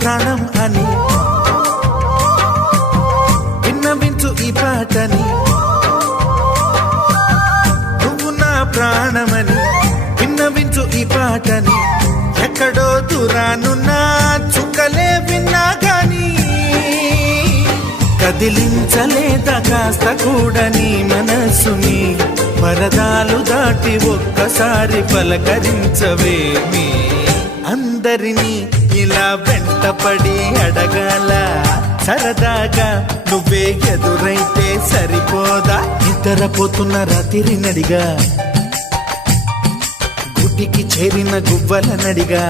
ప్రాణం అని విన్నవించు ఈ పాటని, నువ్వు నా ప్రాణమని విన్నవించు ఈ పాటని. ఎక్కడో దూరానున్నా చుక్కలే విన్నా గాని కదిలించలేదా కాస్త కూడా నీ మనసుని. పరదాలు దాటి ఒక్కసారి పలకరించవేమి. అందరినీ ఇలా వెంటపడి అడగాల సరదాగా నువ్వే ఎదురైతే సరిపోదా. నిద్రపోతున్న రాత్రి నడిగా, గుడికి చేరిన గువ్వల నడిగా,